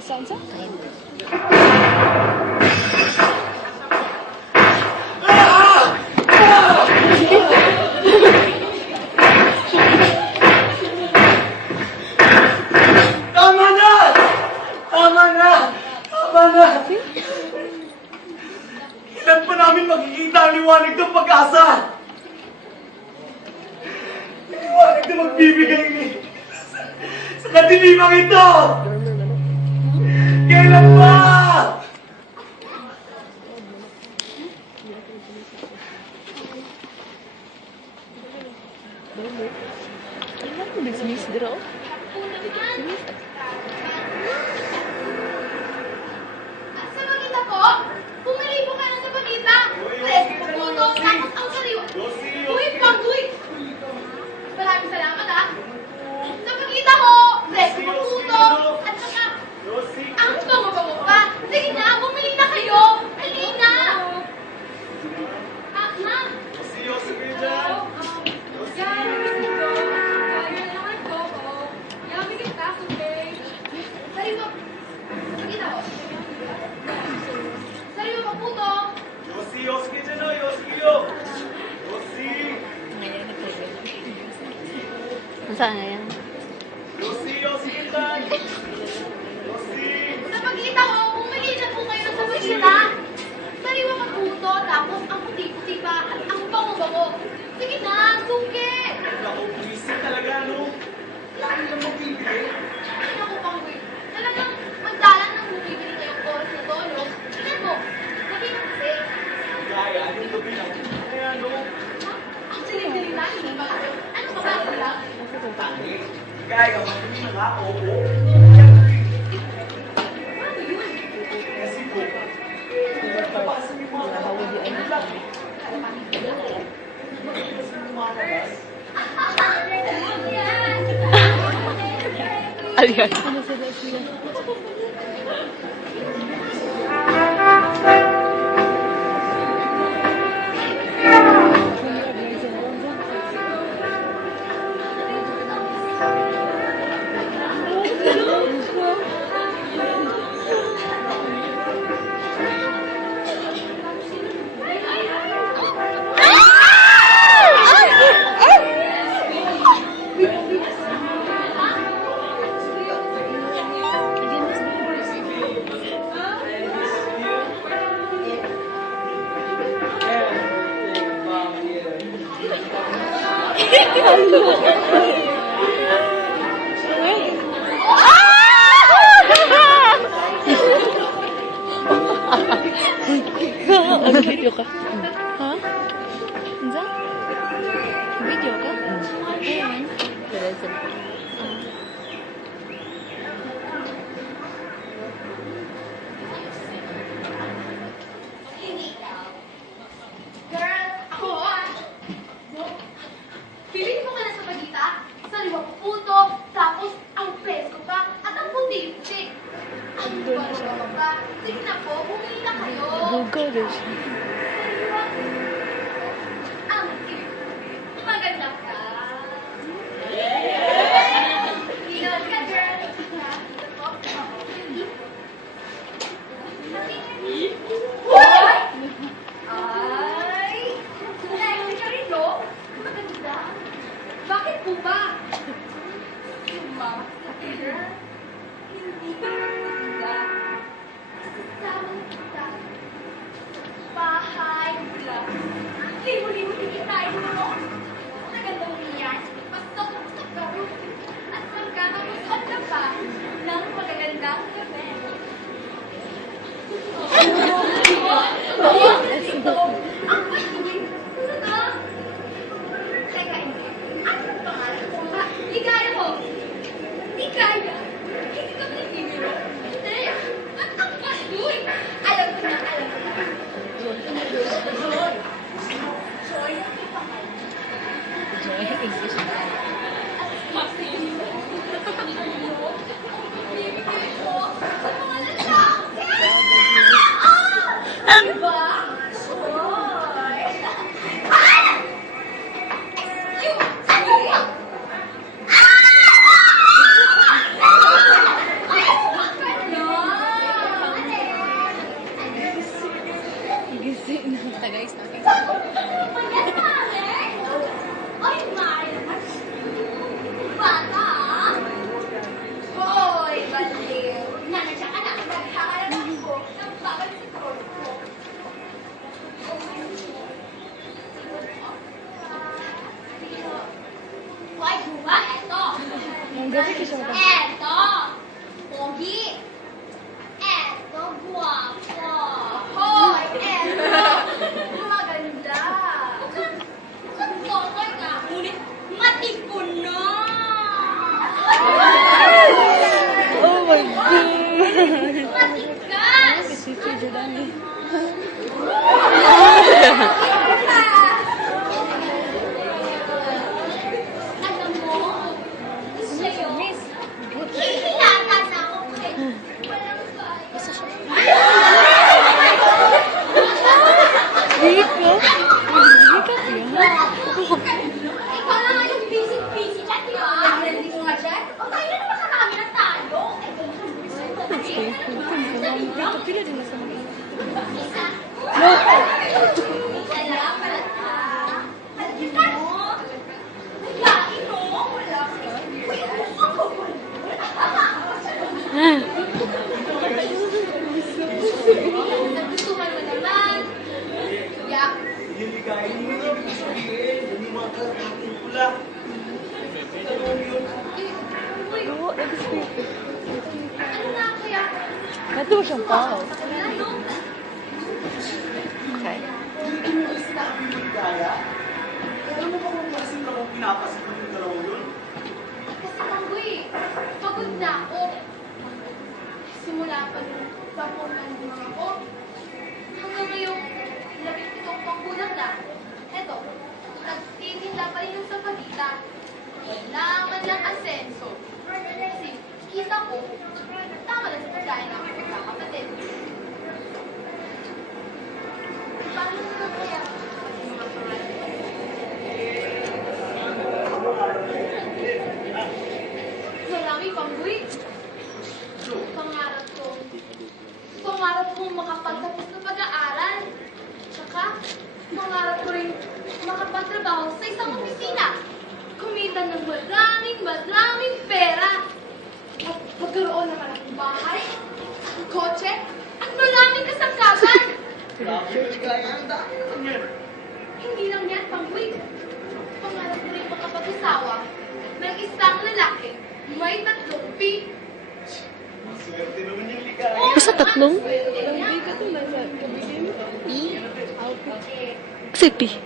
Saan? Tama na! Tama na! Tama na! Kailan pa namin makikita ang liwanag ng pag-asa? Liwanag na magbibigay ni sa kadiliman ito! Kailan pa? Bisnis draw. Sa Pagita po, bumili po kayo sa Pagita. Pwede po po ito, tapos ang sariwa. Uy, pag-uy! Maraming salamat ha. Sa Pagita ko, pwede po po ito, at saka, ang bango-bango pa. Sige na, bumili na kayo. Dali na. Ah, ma'am. Sariwa. Pagita ko. Sariwa pa po ito. Saan na yan? Sa Pagita ko, bumili na po kayo sa Pagita. Sariwa pa po ito, tapos ang puti-puti pa at ang bango-bango. Sige na, suki. Ay, naku, Pangboy. Talagang magdalan ng bumibili ngayong oras na to, no? Tingnan mo, gabi na kasi. Actually, hindi na, hindi pa kayo. Ano ka ba? Ano lang? Kaya hindi na nga, oo. Ano yun? Kasi po, napasa ni mga Aliyan. Ano video ka? Ha? Anza? Video ka? Ayan. Girl, ako ah. Pili mo ka na sa Pagita. Sariwa po puto, tapos ang presko pa, at ang puti-puti. Ang bango pa. Sige na po, bumili na kayo. Google this. Ang cute. Maganda ka. Tingnan ka, girl. Ay! Sexy ka rin, no? Maganda. Bakit po ba? Yung mama sa girl, hindi maganda. Kasama kita. Pila din na sa mga. Nagustuhan mo naman. Yak. Yung ligayin mo nga, ibig sabihin, yung mga karating pula. Ano yun? Uy, ano na kaya? Ito siyang tao. Ano? Okay. Sabi mo ligaya? Alam mo ba kung klaseng ako pinapasipan yung dalawa yun? Kasi Panggoy, pagod na ako. Simula pa nung papungan mo ako. Hanggang ngayong 17 panggulang na. Eto, nagtitinda pa rin yung sa pagita. Kailangan ng asenso. Kasi kita ko, tama na sa pagkain ng aking magkakapatid. Paano na kaya? Marami Panggoy. Pangarap kong makapagtapos ng pag-aaral. Tsaka, pangarap ko rin makapagtrabaho sa isang opisina. Kumita ng maraming pera. At magkaroon ng malaking bahay, kotse, at maraming kasangkapan. Grabe yung ligaya, ang dami naman yan. Hindi lang yan, Panggoy. Pangarap ko rin makapag-asawa ng isang lalaki may 3 pi. Swerte naman yung ligaya. Basta tatlong? Hindi ka to na sa kabigin. Sipi.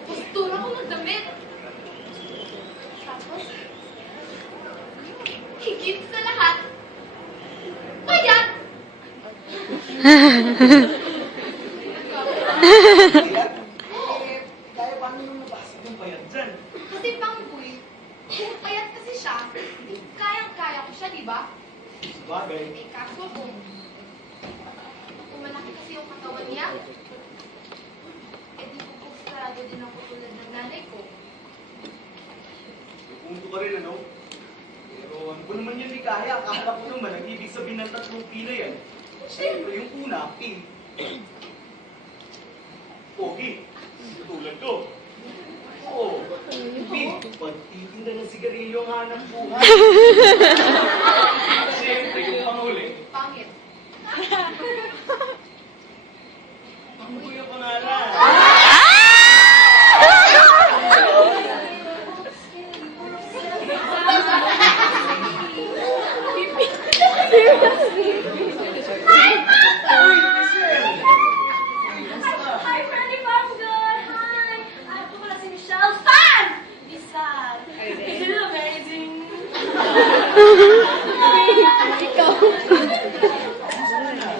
Postura ko magdamit. Tapos, higit sa lahat, payat! Kaya paano nung nabasag yung payat dyan? Kasi Panggoy, kung payat kasi siya, kayang-kaya ko siya, di ba? Bagay. Eh, kaso kung malaki kasi yung katawan niya, eh di ko sarado din ako tulad ng nanay ko. Punto ka rin, ano? Pero ano ko naman yung ligaya? Akala ko naman, ang ibig sabihin ng 3 pila yan. Siyempre, yung una, P. Pogi. Tulad ko. Oo. P. Pagtitinda ng sigarilyo ang hanap buhay. Siyempre, yung panghuli. Pangit. Ano ko yung pangalan? Uy, Michelle! Hi, Freddy Banggood! Hi! Ako pala si Michelle Fan! Isang! Is it amazing? Ikaw.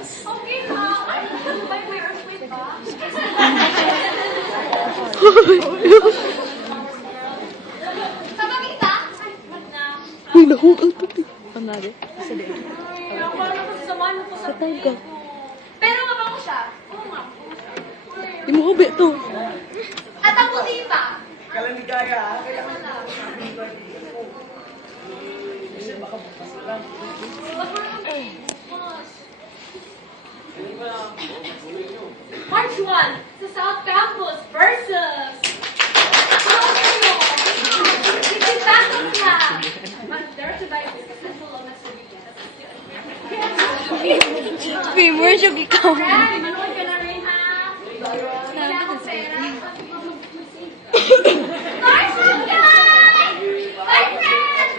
Okay ba? Ay, may wear sweet ba? Kapagita? Ay, wag na. Uy, nahugal to. Panari. Sa din. Ako naman kasi samahan mo ko sa Sa time ka. Pero mabango siya. Oo nga. Di mo hubi to. At ang puti pa. Kalaligaya, ha? Kaya ka na. Michelle, baka bukas ka lang. Wag mo naman. March 1 sa South Campus versus Dipitatos na! But they're to buy successful on next week. Famer siya ikaw. Friend, manood ka na rin ha? Wala akong pera. Nice one, guys! Bye, friend!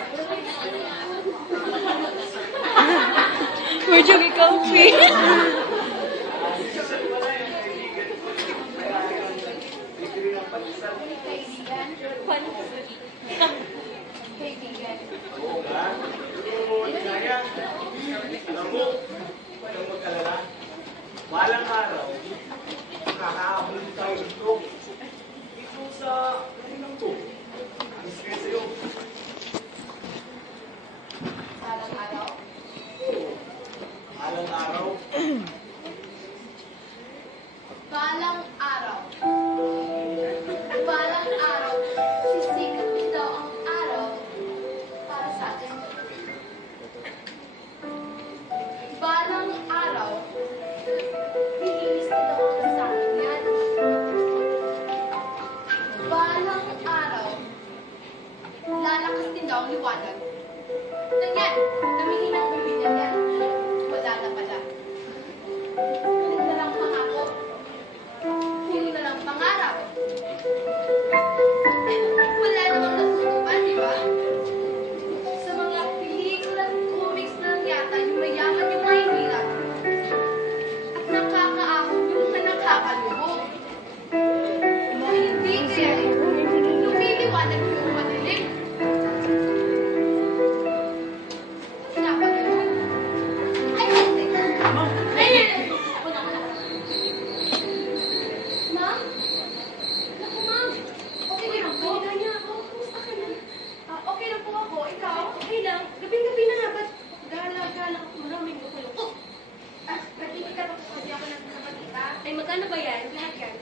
Famer siya ikaw, Famer. Michelle pala yung kaibigan. Bibili ng palisan. Kaibigan. Kaibigan. Oo nga. Pero, ligaya. Alam mo, huwag kang mag-alala. Walang daw ang liwanag. Nang yan, namingin ang pamilya niya. Wala na pala. Ano na lang pangako? Puro na lang pangarap. Wala namang natutupad, di ba? Sa mga pelikula at comics na lang yata yung mayaman yung mahihirap. At nakakaahon yung mga nakakalubo. Hindi kaya lumiliwanag yung madilim. Dapat yun. Ay, hindi. Ay, wala. Ma'am? Naku, ma'am. Okay lang po. Kanya ako. Kumusta ka na? Okay lang po ako. Ikaw? Okay lang. Gabing-gabi na nga. Ba't gala-gala ako? Maraming loko-loko. Nagtitikat ako kasi ako ng kapatita. Ay, magkano ba yan? Lahat yan?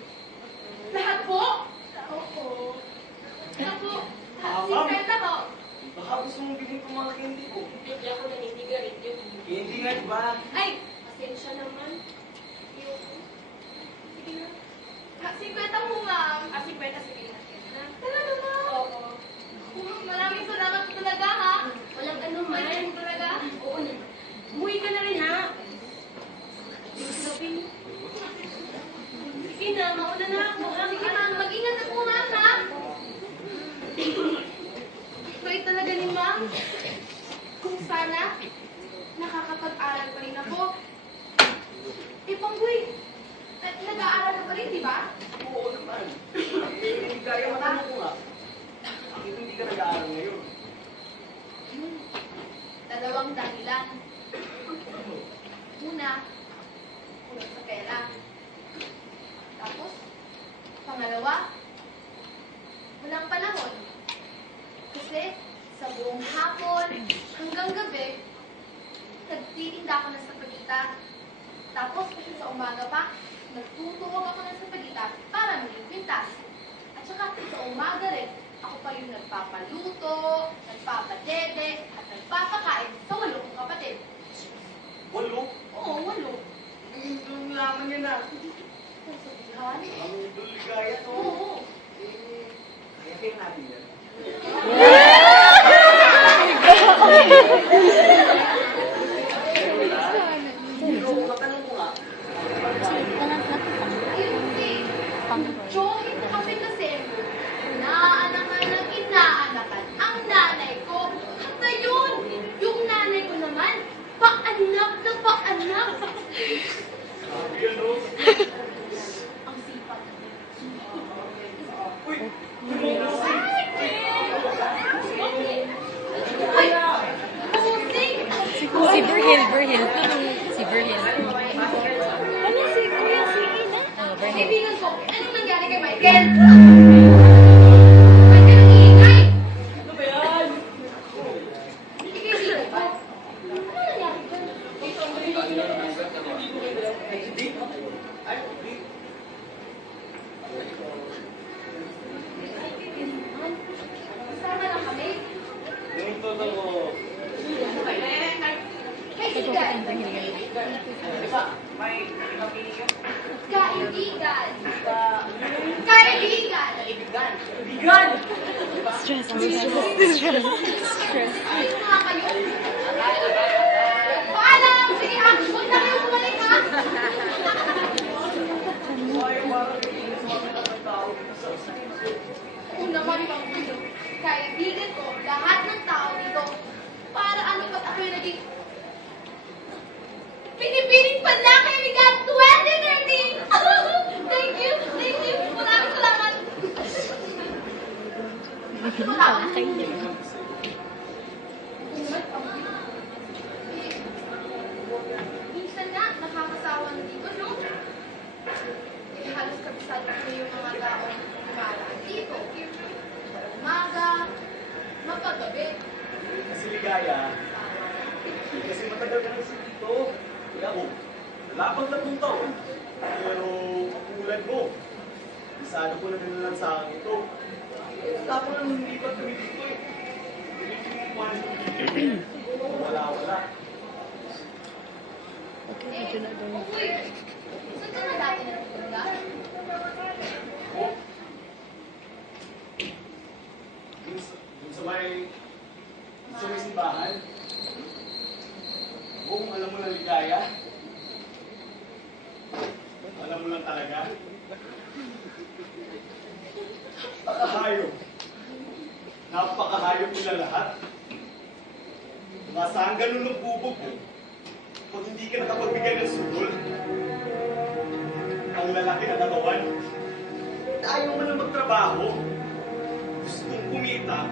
Lahat po? Oo. Naku, sikwenta ko. Baka gusto mong bilhin ko mga candy ko. Hindi ako naninigarit yun. Candy nga, di ba? Ay, pasensya naman. Sige na. Sikwenta mo, ma'am. Sikwenta, sige na. Talaga, ma'am? Oo. Maraming salamat po talaga, ha? Walang ano, man. Maraming talaga? Oo na. Umuwi ka na rin, ha? Sige na, mauna na ako. Sige, ma'am. Mag-ingat ako, ma'am, ha? Bait talaga ni ma'am. Kung sana, nakakapag-aral pa rin ako. Pangboy, nag-aaral ka pa rin, di ba? Oo naman. Hindi kaya matanong ko nga. Bakit hindi ka nag-aaral ngayon? Dalawang dahilan. Una, kulang sa pera. Tapos, pangalawa, walang panahon. Kasi, sa buong hapon hanggang gabi, nagtitinda ako ng sapagita. Tapos, sa umaga pa, nagtutuwag ako ng sapagita para magpintas. At saka, sa umaga rin, ako pa yung nagpapaluto, nagpapadede, at nagpapakain sa 8 kong kapatid. 8? Oo, 8. Ang laman niya na. Sasabihan? Ang duligaya to. Oo. Kaya natin yan. Matanong ko nga. Ayun kasi, Joey na kami kasi, inaanakan ng inaanakan ang nanay ko. At ngayon, yung nanay ko naman, paanak na paanak. Sabi ano? Ang sipag. Uy! Ay! Pusing! Si Verhil. Si Verhil. Ano si Kuya si Ina? Oh, Verhil. Kaibigan ko, anong nangyari kay Michael? Michael, ang ingay! Ano ba yan? Kaibigan ko, ano nangyari dyan? Ay, hindi. Ay, hindi. Kasama lang kami. Yung totoo ko. Kaibigan. Diba? May kaibigan. Kaibigan. Kaibigan. Kaibigan. Kaibigan! Stress. Ayun nga kayo. Paalam! Sige ha, huwag na kayo bumalik ha. Kung naman bang kayo, kaibigan ko, lahat ng tao dito, para ano ba't ako yung naging pinipiling pala kaibigan 2013! Thank you! Maraming salamat! Minsan nga, nakakasawa na dito, no? Eh, halos kabisado ko yung mga taong dumaraan dito. Umaga, mapagabi. Kasi ligaya. Kasi matagal ka na sa dito. Kaya ako, wala pang 3 taon. Pero katulad mo, isado ko na din lang sa akin ito. Wala ko nang hindi pa kami dito eh. Wala. Okay, medyo na daw. Uy, saan ka na dati nagpunta? Oh. Dun sa may Gusto mo yung simbahan? Oo, kung alam mo na ligaya. Alam mo lang talaga. Napakahayop. Napakahayop nila lahat. Masaan ganun ang bubog mo pag hindi ka nakapagbigay ng sugol. Ang lalaki na katawan. Ayaw mo na magtrabaho. Gusto kong kumita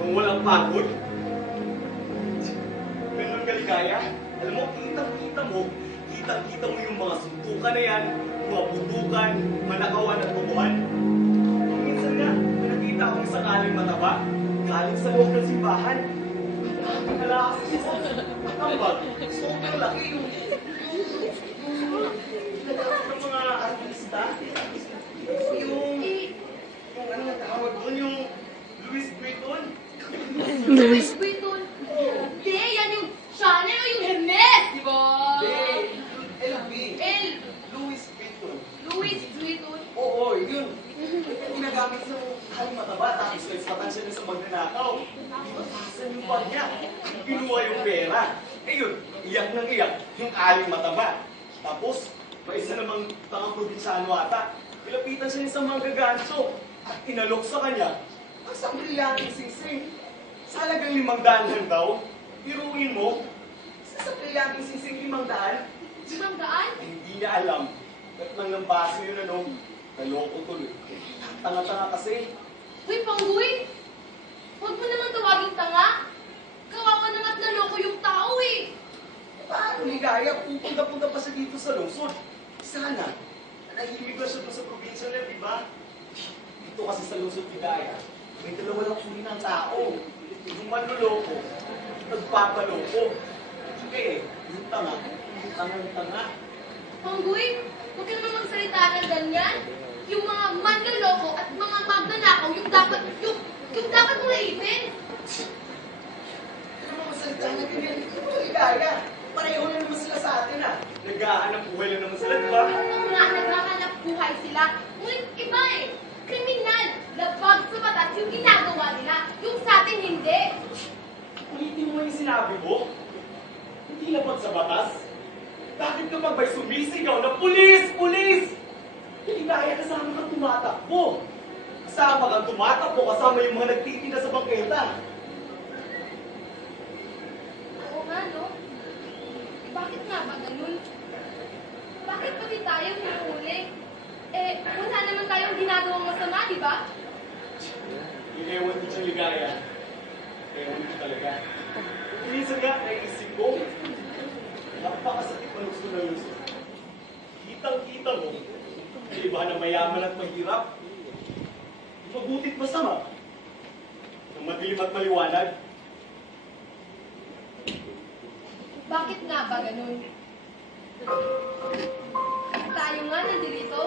nang walang pagod. Ganun kaligaya. Alam mo, kitang-kita mo yung mga suntukan na yan, mga butukan, manakawan at tubuhan. Minsan nga, nakita akong isang aling mataba, galing sa loob ng simbahan. Kalakas mo, matambag, sobrang laki yung nagkakot ng mga artista. Yung ano nga tawag doon, yung Louis Vuitton. Louis Vuitton. Hindi, yan yung Chanel o yung Hermes, di ba? LV. El Louis Vuitton. Louis Vuitton. Oo, yun. Ginagamit sa haling mataba, tapos naisatan siya na sa magnanakaw. Matasan yung bag niya. Kinuha yung pera. Eh yun, iyak ng iyak yung aling mataba. Tapos, may isa namang tangang probinsyano ata. Pilapitan siya ng isang mga gaganso. At inalok sa kanya ang isang brilyanteng singsing. Sa halagang 500 lang daw. Iruin mo, sa brilyanteng singsing 500. Manggaan? Hindi niya alam. Ba't nang ng baso yun ano? Naloko tuloy. Tanga-tanga kasi. Uy, Pangguy! Huwag mo naman tawaging tanga. Kawawa na nga't naloko yung tao eh. Paano ligaya? Pupunta-punta pa siya dito sa lungsod. Sana. Nahimig na siya doon sa probinsya na, di ba? Dito kasi sa lungsod ligaya. May dalawa lang uli ng tao. Yung manloloko, nagpapaloko. Eh, yung tanga, tangang-tanga. Pangguy, huwag ka naman magsalita ng ganyan. Yung mga manloloko at mga magnanakaw, yung dapat mong laipin. Ano mga salita na ganyan? Ito ligaya. Pareho na naman sila sa atin ah. Naghahanap buhay lang naman sila, di ba? Oo nga, naghahanap buhay sila. Ngunit iba eh. Kriminal, labag sa batas yung ginagawa nila. Yung sa atin hindi. Ulitin mo yung sinabi mo. Hindi labag sa batas. Bakit kapag may sumisigaw na pulis! Pulis! Hindi kaya kasama kang tumatakbo. Kasama kang tumatakbo, kasama yung mga nagtitinda sa bangketa. Oo nga, no? Bakit nga ba ganun? Bakit pati tayo hinuhuli? Eh, wala naman tayong ginagawang masama, di ba? Ewan ko siyang ligaya. Ewan ko talaga. Minsan nga, naisip ko, napakasakit manusto na luso. Kitang-kita mo, iba na mayaman at mahirap. Mabutit masama. Ng madilim at maliwanag. Bakit nga ba ganun? Tayo nga nandito,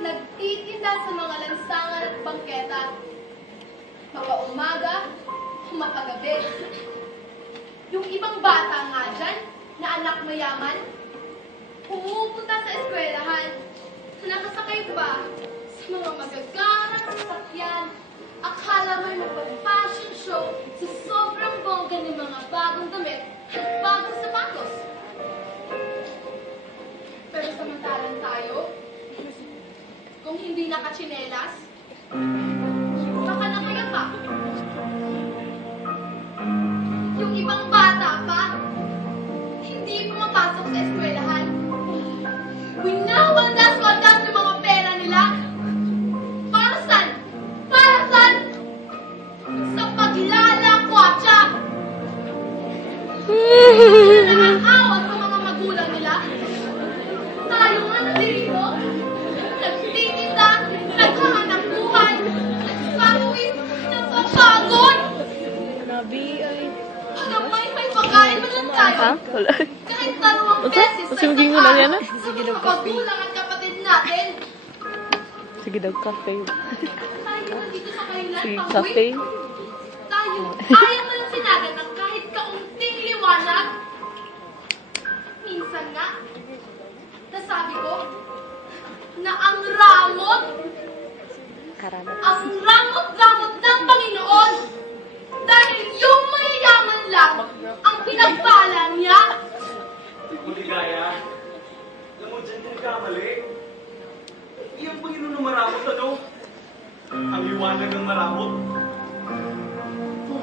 nagtitinda sa mga lansangan at bangketa. Mapaumaga, mapagabi. Yung ibang bata nga dyan, na anak mayaman, pumupunta sa eskwelahan, nakasakay pa sa mga magagarang sasakyan. Akala mo'y magpa-fashion show sa sobrang bongga ng mga bagong damit at bagong sapatos. Pero samantalang tayo, kung hindi nakatsinelas, baka nakayapa. Yung ibang bata pa, hindi pumapasok sa eskwelahan. Winawandas-wandas yung mga pera nila. Para saan? Para saan? Sa paglalakwatsa. Nakakaawa sa mga magulang nila. Tayo nga nandito, nagtitinda, naghahanap buhay, nagsasawit, napapagod. Hanggang may pagkain man lang tayo. Ha? Wala. Kahit 2 beses sa Sige, isang mo na araw, yan, ah. sa mga magulang at kapatid natin. Sige daw, cafe. Tayo nandito sa kailan, Sige, Panggoy. cafe. Tayo, ayaw mo lang sinagan ng kahit kaunting liwanag. Minsan nga, nasabi ko, na ang ramot ng Panginoon dahil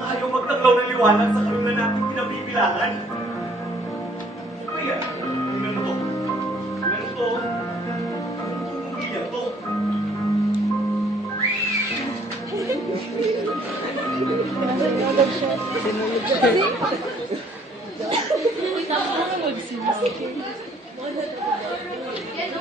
Ayaw magtaglaw ng liwanag sa karuna natin pinabibilangan. Kaya, tingnan mo to. Tingnan mo to. Ang bilang to. Sinulog siya. Yan, no?